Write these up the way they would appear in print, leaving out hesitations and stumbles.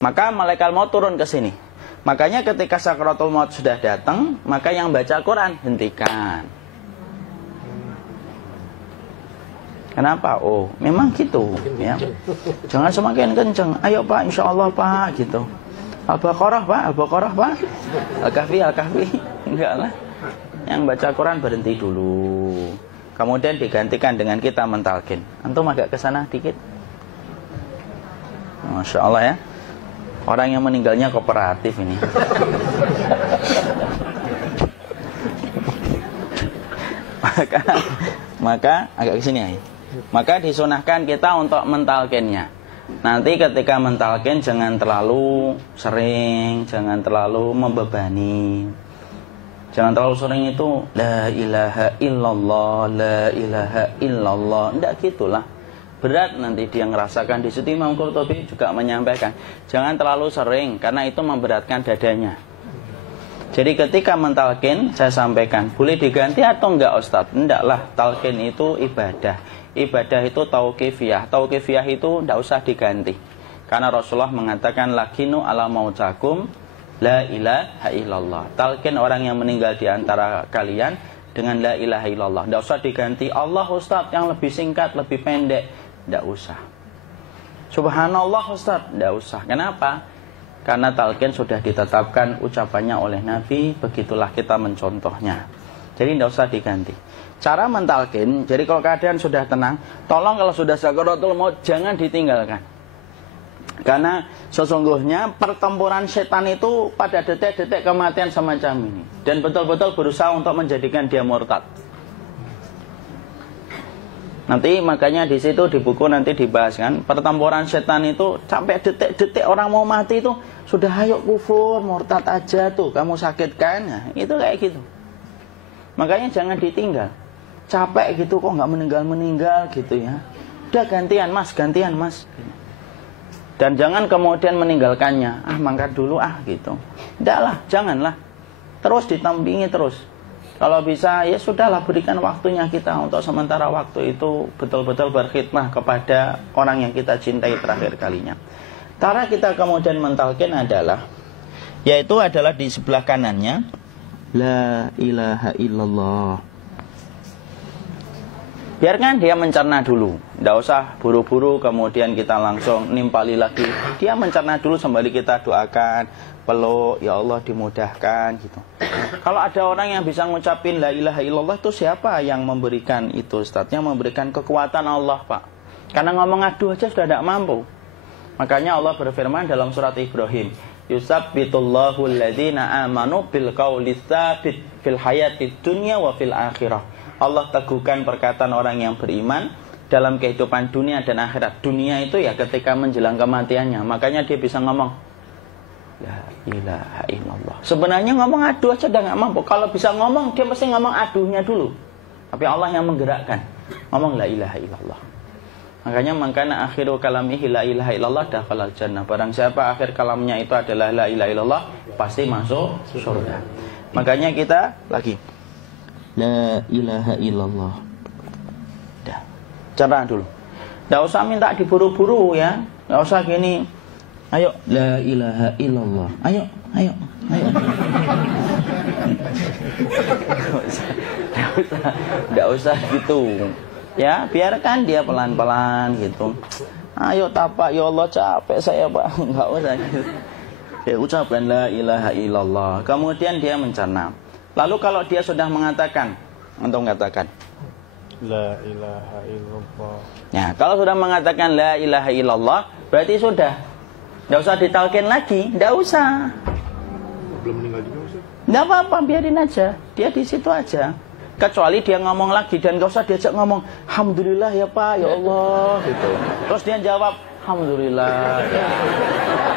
Maka malaikat maut turun ke sini. Makanya ketika sakaratul maut sudah datang, maka yang baca Quran hentikan. Kenapa? Oh, memang gitu, ya. Jangan semakin kencang. Ayo Pak, insya Allah Pak, gitu. Al-Baqarah Pak, Al-Baqarah Pak. Al-Kahfi, Al-Kahfi. Enggak lah. Yang baca Quran berhenti dulu. Kemudian digantikan dengan kita mentalkin. Antum agak ke sana dikit. Masya Allah ya. Orang yang meninggalnya kooperatif ini. maka agak ke sini ya. Maka disunahkan kita untuk mentalkinnya. Nanti ketika mentalkin jangan terlalu sering, jangan terlalu membebani. Jangan terlalu sering itu la ilaha illallah, la ilaha illallah. Enggak gitulah. Berat nanti dia ngerasakan. Di situ Imam Qurtubi juga menyampaikan, jangan terlalu sering karena itu memberatkan dadanya. Jadi ketika mentalkin, saya sampaikan, boleh diganti atau enggak Ustadz? Enggaklah, talkin itu ibadah. Ibadah itu tauqifiyah. Tauqifiyah itu enggak usah diganti. Karena Rasulullah mengatakan, lakinu ala mautakum la ilaha illallah. Talkin orang yang meninggal di antara kalian dengan la ilaha illallah. Enggak usah diganti Allah Ustadz yang lebih singkat, lebih pendek. Tidak usah. Subhanallah Ustaz, tidak usah. Kenapa? Karena talqin sudah ditetapkan ucapannya oleh Nabi, begitulah kita mencontohnya. Jadi tidak usah diganti. Cara mentalqin, jadi kalau keadaan sudah tenang, tolong kalau sudah sakaratul maut jangan ditinggalkan. Karena sesungguhnya pertempuran setan itu pada detik-detik kematian semacam ini. Dan betul-betul berusaha untuk menjadikan dia murtad. Nanti makanya di situ di buku nanti dibahas kan, pertempuran setan itu sampai detik-detik orang mau mati itu sudah ayo kufur, murtad aja tuh, kamu sakit kan? Nah, itu kayak gitu. Makanya jangan ditinggal. Capek gitu kok nggak meninggal gitu ya. Udah gantian mas. Dan jangan kemudian meninggalkannya. Mangkat dulu gitu. Tidaklah, janganlah. Terus ditampingi terus. Kalau bisa ya sudahlah, berikan waktunya kita untuk sementara waktu itu betul-betul berkhidmah kepada orang yang kita cintai terakhir kalinya. Cara kita kemudian mentalkin adalah, yaitu adalah di sebelah kanannya la ilaha illallah. Biarkan dia mencerna dulu, tidak usah buru-buru kemudian kita langsung nimpali lagi. Dia mencerna dulu sembari kita doakan, peluk, ya Allah dimudahkan gitu. Kalau ada orang yang bisa ngucapin la ilaha illallah, itu siapa yang memberikan itu Ustaz? Yang memberikan kekuatan Allah Pak. Karena ngomong aduh aja sudah tidak mampu. Makanya Allah berfirman dalam surat Ibrahim, yusabbitullahu alladhina amanu bil qawli tsabit fil hayatid dunya wa fil akhirah. Allah teguhkan perkataan orang yang beriman dalam kehidupan dunia dan akhirat. Dunia itu ya ketika menjelang kematiannya. Makanya dia bisa ngomong la ilaha illallah. Sebenarnya ngomong aduh aja udah gak mampu. Kalau bisa ngomong, dia pasti ngomong aduhnya dulu. Tapi Allah yang menggerakkan. Ngomong la ilaha illallah. Makanya mangkana akhiru kalamihi la ilaha illallah dakhalal jannah. Barang siapa akhir kalamnya itu adalah la ilaha illallah, pasti masuk surga. Makanya kita lagi la ilaha illallah. Dah. Cara dulu. Enggak usah minta diburu-buru ya. Enggak usah gini. Ayo la ilaha illallah. Ayo. Enggak usah gitu. Ya, biarkan dia pelan-pelan gitu. Ayo tapak, ya Allah capek saya Pak. Enggak usah gitu. Dia ucapkan la ilaha illallah. Kemudian dia mencerna. Lalu kalau dia sudah mengatakan, untuk mengatakan la ilaha illallah. Ya, kalau sudah mengatakan la ilaha illallah, berarti sudah. Enggak usah ditalkin lagi, enggak usah. Belum meninggal juga Ustaz? Enggak apa-apa, biarin aja. Dia di situ aja. Kecuali dia ngomong lagi dan enggak usah diajak ngomong, alhamdulillah ya Pak, ya Allah gitu. Terus dia jawab, alhamdulillah. Ya.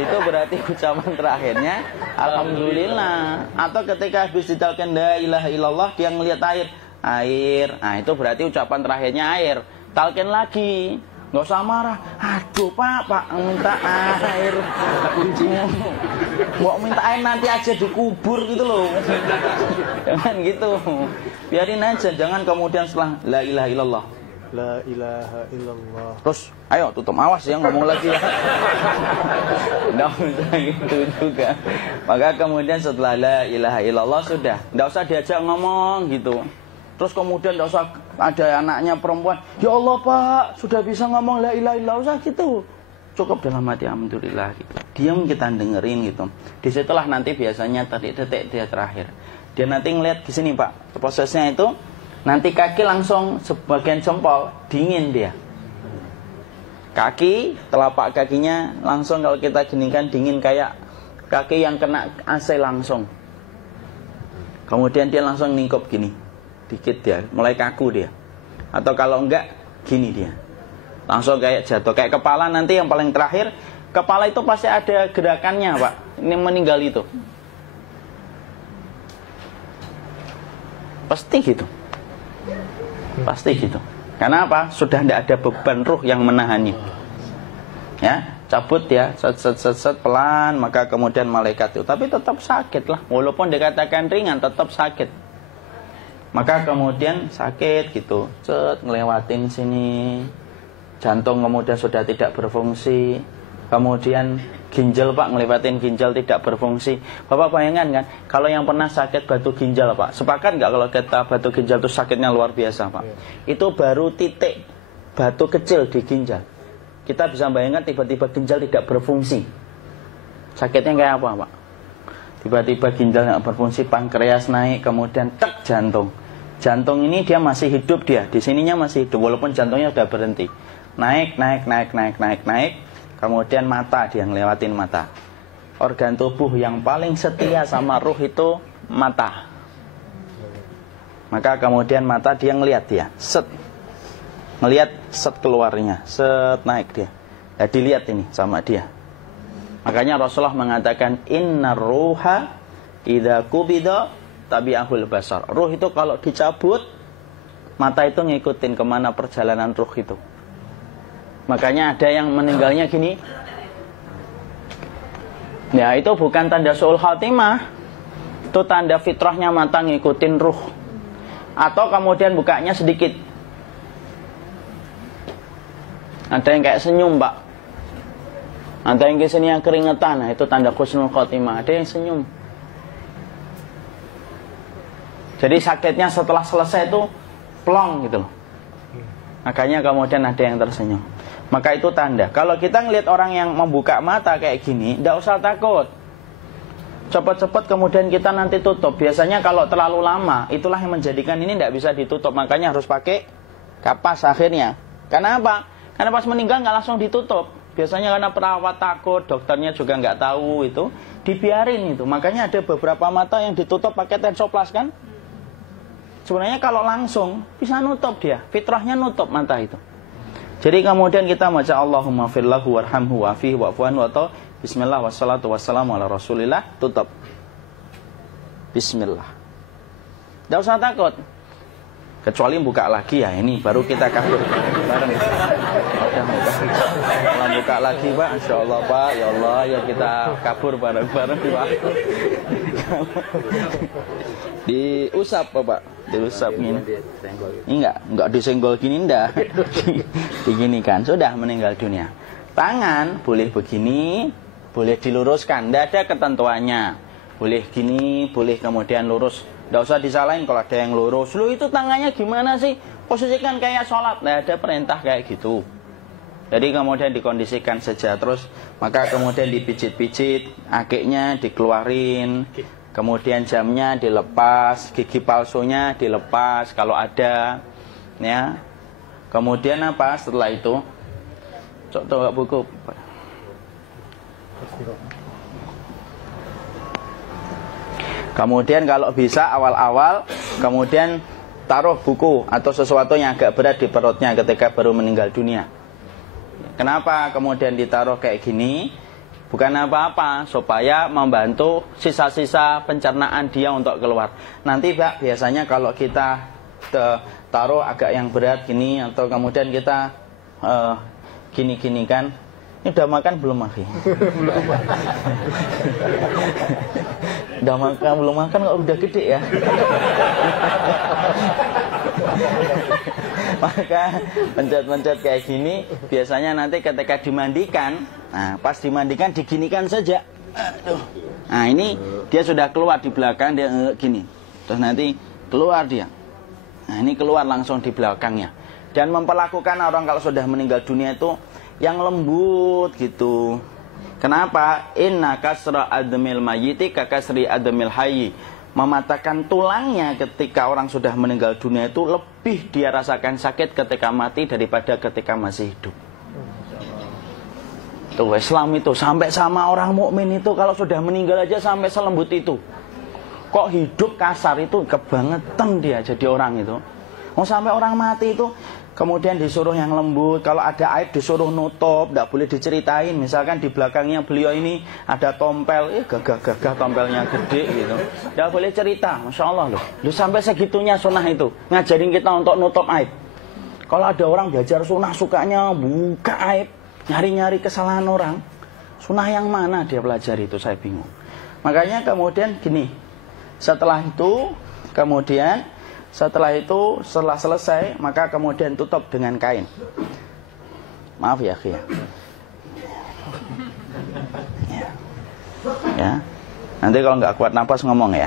Itu berarti ucapan terakhirnya alhamdulillah. Atau ketika habis ditalkin la ilaha illallah, dia ngelihat air. Nah, itu berarti ucapan terakhirnya air. Talkin lagi. Nggak usah marah. Aduh Pak minta air. Kuncinya. Mau minta air nanti aja dikubur gitu loh. Jangan gitu. Biarin aja. Jangan kemudian setelah la ilaha illallah. La ilaha illallah. Terus, ayo tutup, awas ya ngomong lagi ya. Nggak usah gitu juga. Maka kemudian setelah la ilaha illallah sudah, nggak usah diajak ngomong gitu. Terus kemudian nggak usah ada anaknya perempuan, ya Allah Pak, sudah bisa ngomong la ilaha illallah, usah gitu. Cukup dalam hati alhamdulillah gitu. Diam kita dengerin gitu. Disitulah nanti biasanya tadi detik dia terakhir. Dia nanti ngeliat di sini Pak, prosesnya itu. Nanti kaki langsung sebagian jempol dingin dia. Kaki, telapak kakinya langsung kalau kita geningkan dingin kayak kaki yang kena AC langsung. Kemudian dia langsung ningkup gini, dikit dia, mulai kaku dia. Atau kalau enggak, gini dia. Langsung kayak jatuh, kayak kepala nanti yang paling terakhir. Kepala itu pasti ada gerakannya Pak, ini meninggal itu. Pasti gitu. Pasti gitu. Karena apa? Sudah tidak ada beban ruh yang menahannya. Ya, cabut ya, set pelan, maka kemudian malaikat itu. Tapi tetap sakit lah, walaupun dikatakan ringan, tetap sakit. Maka kemudian sakit gitu, ngelewatin sini, jantung kemudian sudah tidak berfungsi. Kemudian ginjal Pak, ngelewatin ginjal tidak berfungsi. Bapak bayangkan kan, kalau yang pernah sakit batu ginjal Pak, sepakat nggak kalau kita batu ginjal itu sakitnya luar biasa Pak? Itu baru titik batu kecil di ginjal. Kita bisa bayangkan tiba-tiba ginjal tidak berfungsi. Sakitnya kayak apa Pak? Tiba-tiba ginjal nggak berfungsi, pankreas naik, kemudian tek jantung. Jantung ini dia masih hidup dia, di sininya masih hidup walaupun jantungnya sudah berhenti. Naik. Kemudian mata, dia ngelewatin mata. Organ tubuh yang paling setia sama ruh itu mata. Maka kemudian mata dia ngelihat dia, set. Ngelihat set keluarnya, set naik dia. Ya dilihat ini sama dia. Makanya Rasulullah mengatakan innar ruha idza qubida tabi'ahul basar. Ruh itu kalau dicabut, mata itu ngikutin kemana perjalanan ruh itu. Makanya ada yang meninggalnya gini. Ya itu bukan tanda su'ul khatimah. Itu tanda fitrahnya mata ngikutin ruh. Atau kemudian bukanya sedikit. Ada yang kayak senyum Pak. Ada yang kesini yang keringetan. Nah itu tanda husnul khatimah. Ada yang senyum. Jadi sakitnya setelah selesai itu plong gitu loh. Makanya kemudian ada yang tersenyum. Maka itu tanda. Kalau kita ngelihat orang yang membuka mata kayak gini, tidak usah takut. Cepat-cepat kemudian kita nanti tutup. Biasanya kalau terlalu lama, itulah yang menjadikan ini tidak bisa ditutup. Makanya harus pakai kapas akhirnya. Karena apa? Karena pas meninggal nggak langsung ditutup. Biasanya karena perawat takut, dokternya juga nggak tahu itu, dibiarin itu. Makanya ada beberapa mata yang ditutup pakai tensoplas kan? Sebenarnya kalau langsung bisa nutup dia, fitrahnya nutup mata itu. Jadi kemudian kita baca Allahumma firlahu warhamhu wa'afihi wa'fuanhu atau bismillah wassalatu wassalamu ala rasulillah, tutup. Bismillah. Tidak usah takut. Kecuali buka lagi ya, ini baru kita kabur bareng. Kalau buka lagi Pak, insya Allah Pak, ya Allah ya kita kabur bareng-bareng Pak. Diusap Pak, diusap gini. Enggak disenggol gini enggak. Begini kan, sudah meninggal dunia. Tangan boleh begini, boleh diluruskan, tidak ada ketentuannya. Boleh gini, boleh kemudian lurus. Tidak usah disalahin kalau ada yang lurus. Lu itu tangannya gimana sih? Posisikan kayak sholat. Tidak ada perintah kayak gitu. Jadi kemudian dikondisikan saja. Terus maka kemudian dipijit-pijit, akiknya dikeluarin. Kemudian jamnya dilepas, gigi palsunya dilepas kalau ada. Ya. Kemudian apa setelah itu? Coba buku. Kemudian kalau bisa awal-awal kemudian taruh buku atau sesuatu yang agak berat di perutnya ketika baru meninggal dunia. Kenapa kemudian ditaruh kayak gini? Bukan apa-apa, supaya membantu sisa-sisa pencernaan dia untuk keluar. Nanti Pak, biasanya kalau kita taruh agak yang berat gini atau kemudian kita gini-gini kan, ini udah makan belum Maki? Udah makan belum makan kok udah gede ya? Maka pencet-pencet kayak gini biasanya nanti ketika dimandikan, nah pas dimandikan diginikan saja. Aduh. Nah ini dia sudah keluar di belakang, dia gini. Terus nanti keluar dia. Nah ini keluar langsung di belakangnya. Dan memperlakukan orang kalau sudah meninggal dunia itu yang lembut gitu. Kenapa? Inna kasra admil mayyiti kakasri admil hayyi. Mematahkan tulangnya ketika orang sudah meninggal dunia itu lebih dia rasakan sakit ketika mati daripada ketika masih hidup. Tuh Islam itu sampai sama orang mukmin itu kalau sudah meninggal aja sampai selembut itu. Kok hidup kasar itu kebangetan dia jadi orang itu. Oh sampai orang mati itu kemudian disuruh yang lembut. Kalau ada aib disuruh nutup, tidak boleh diceritain. Misalkan di belakangnya beliau ini ada tompel, gagah-gagah tompelnya gede gitu. Tidak boleh cerita, Masya Allah loh. Sampai segitunya sunnah itu ngajarin kita untuk nutup aib. Kalau ada orang belajar sunnah sukanya buka aib, nyari-nyari kesalahan orang. Sunnah yang mana dia pelajari itu saya bingung. Makanya kemudian gini, setelah selesai maka kemudian tutup dengan kain. Maaf ya, ya. Ya. Nanti kalau nggak kuat napas ngomong ya.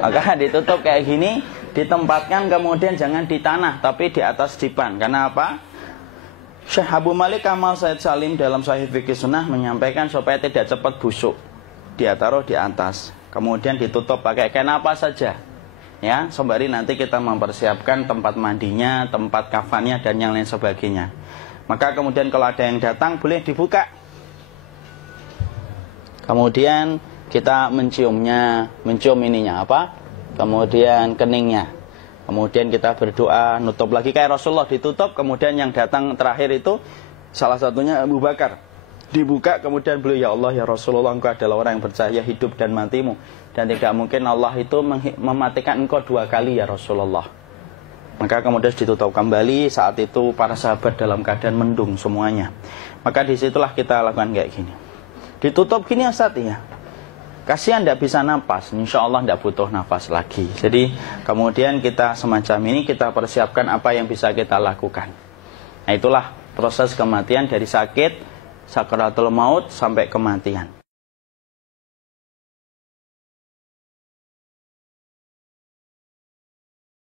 Maka ditutup kayak gini, ditempatkan kemudian jangan di tanah tapi di atas dipan. Karena apa? Syekh Abu Malik Kamal Said Salim dalam Sahih Fikih Sunnah menyampaikan supaya tidak cepat busuk. Dia taruh di atas. Kemudian ditutup pakai kain apa saja, ya, sembari nanti kita mempersiapkan tempat mandinya, tempat kafannya dan yang lain sebagainya. Maka kemudian kalau ada yang datang boleh dibuka. Kemudian kita mencium ininya apa? Kemudian keningnya. Kemudian kita berdoa, nutup lagi kayak Rasulullah ditutup. Kemudian yang datang terakhir itu salah satunya Abu Bakar. Dibuka kemudian beliau, ya Allah ya Rasulullah, engkau adalah orang yang percaya hidup dan matimu, dan tidak mungkin Allah itu mematikan engkau 2 kali ya Rasulullah. Maka kemudian ditutup kembali. Saat itu para sahabat dalam keadaan mendung semuanya. Maka disitulah kita lakukan kayak gini. Ditutup gini Ustaz ya. Kasihan tidak bisa nafas, insya Allah tidak butuh nafas lagi. Jadi kemudian kita semacam ini kita persiapkan apa yang bisa kita lakukan. Nah itulah proses kematian dari sakit sakaratul maut sampai kematian.